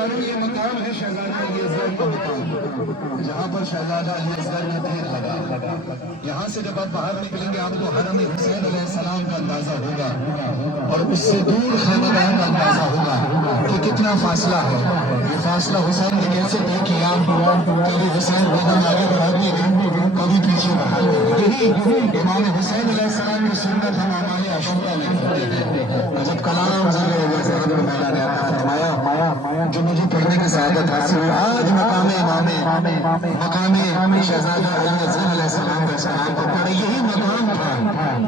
پیاروں یہ مقام ہے شہزادہ علی اصغر کا مقام، جہاں پر شہزادہ علی اصغر کا دیر لگا۔ یہاں سے جب آپ باہر نکلیں گے آپ کو حرم حسین علیہ السلام کا اندازہ ہوگا، اور اس سے دور خیمگاہ کا اندازہ ہوگا کہ کتنا فاصلہ ہے۔ یہ فاصلہ حسین نے کیسے طے کیا؟ کبھی حسین قدم آگے بڑھاتے گئے، کبھی پیچھے بڑھاتے گئے۔ یہی امام حسین علیہ السلام کی سنت ہم اعمال عاشورہ میں کرتے ہیں۔ جب کلام ضرور میدان عطا فرمایا جو مجھے پڑھنے کی سعادت حاصل ہوئی، آج مقام شہزادہ علی اصغر علیہ السلام کا سلام کو پڑھے، یہی مقام تھا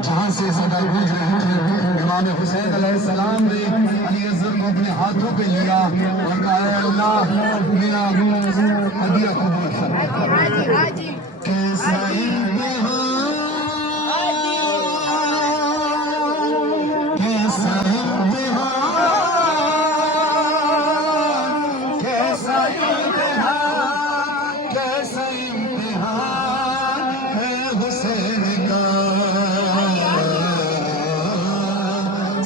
جہاں سے صدا گونج رہے تھے۔ امام حسین علیہ السلام نے علی اصغر کو اپنے ہاتھوں پہ لیا اور کہا اے اللہ میرا ہدیہ قبول فرما۔ کیسا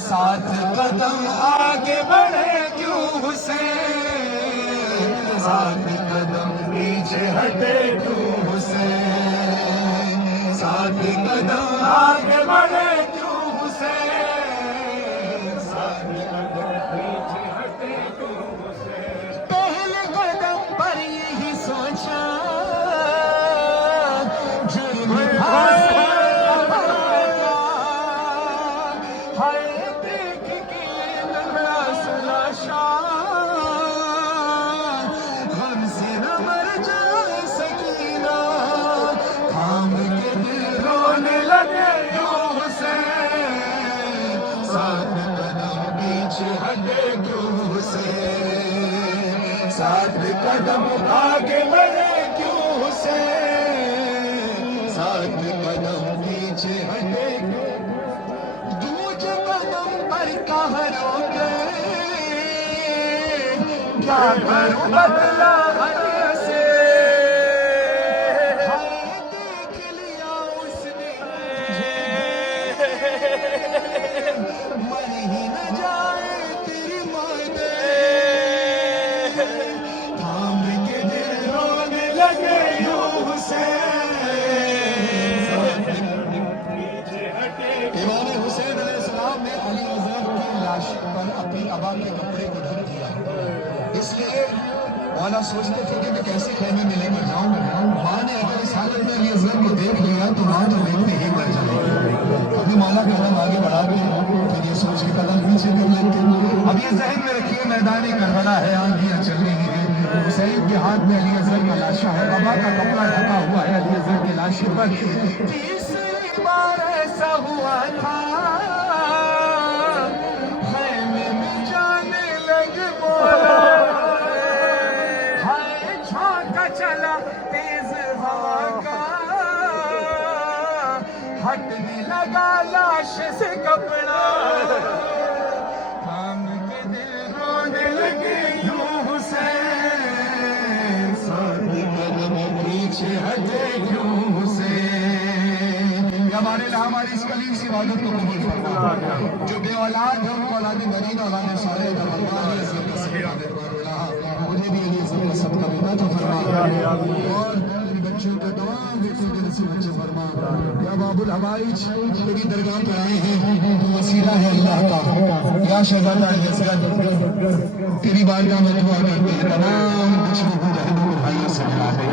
ساتھ قدم آگے بڑھے کیوں حسین، ساتھ قدم پیچھے ہٹے کیوں حسین، ساتھ قدم آگے بڑھے کیوں حسین، ساتھ قدم پیچھے ہٹے کیوں حسین۔ پہلے قدم پر یہی سوچا جرم غم سے نہ مر جائے سکینہ، تھام کے دل رونے لگے کیوں حسین، ساتھ قدم پیچھے ہٹے کیوں حسین، ساتھ قدم آگے بڑھے کیوں حسین، ساتھ قدم پیچھے ہٹے دوسرے قدم پر کہاں روکے، کیا کروں بدلا ہر سے، دیکھ لیا اس نے مر ہی نہ جائے تیری مانے، تھام کے دل رونے لگے یوں حسین۔ امام حسین علیہ السلام نے علی اصغر کی لاش پر اپنی ابا کے کپڑے کو ڈھک دیا، اس لیے مولا سوچتے تھے کہ میں کیسے خیمے میں لے کر جاؤں۔ ماں نے اگر اس حالت میں علی اصغر کو دیکھ لیا تو ماں تو دیکھتے ہی مر جائے گی۔ ابھی مولا قدم آگے بڑھا کے پھر یہ سوچ کے قدم پیچھے کر لیتے۔ اب یہ ذہن میں رکھیے میدان کربلا ہے، آندھیاں چل رہی ہیں، حسین کے ہاتھ میں علی اصغر کا لاشا ہے، ابا کا کپڑا ڈھکا ہوا ہے علی اصغر کے لاشے پر۔ تیسری بار ایسا ہوا تھا خیمے میں جانے لگے مولا، چلا تیز ہوا کا، ہٹنے لگا لاش سے کپڑا، تھام کے دل رونے لگے یوں حسین، ساتھ قدم پیچھے ہٹے کیوں حسین۔ ہماری اس کلیم سی عبادت کو قبول فرما، جو بے اولاد ہے ان کو اولاد مرین اولاد صالح کا فرما، مجھے بھی علی اصغر کا صدقہ ملا تو فرما، اور بچوں کا تمام بیٹوں کے نصیب بچے فرما۔ یا باب الحوائج تیری درگاہ پہ آئے ہیں، تو وسیلہ ہے اللہ کا، یا شہزادہ علی اصغر تیری بارگاہ میں دعا کرتے ہیں، تمام بچوں مجاہدوں بھائیوں سے ملا دے۔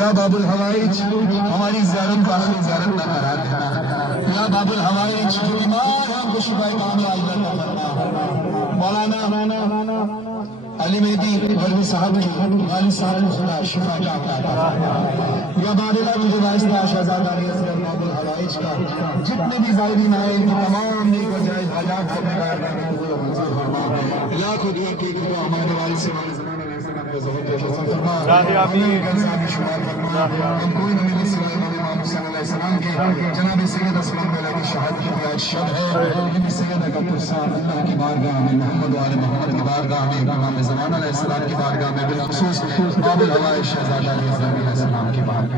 یا باب الحوائج ہماری زیارت آخری زیارت نہ کرا دینا۔ یا باب الحوائج جو بیمار ہیں ان کو شفا کاملہ عطا فرما۔ مولانا علی مہدی غلبی صاحب کی غالب صاحب کو خدا شفا کاملہ عطا فرما۔ یا بارلہ مجھے واسطہ شہزادہ علی اصغر باب الحوائج کا جتنے بھی زائرین آئے ان کی تمام نیک و جائز حاجات کو اپنے بارگاہ میں قبول و منظور فرما۔ لاکھوں دعا کی کہ تو ہمارے والد سے ہمارے زمانہ میں ایسا نام کا ظہور فرما، ہمیں گنزہ بھی شمار فرما، ہم کوئی نہ ملی سوائے امام حسین علیہ السلام کے۔ جناب سید اسلام علیہ کی شہادت کی آج شب ہے، سید اکبر صاحب اللہ کی بارگاہ میں، محمد و آل محمد کی بارگاہ میں، امام زمان علیہ السلام کی بارگاہ میں، بالخصوص باب الحوائج شہزادہ علی اصغر علیہ السلام کی بارگاہ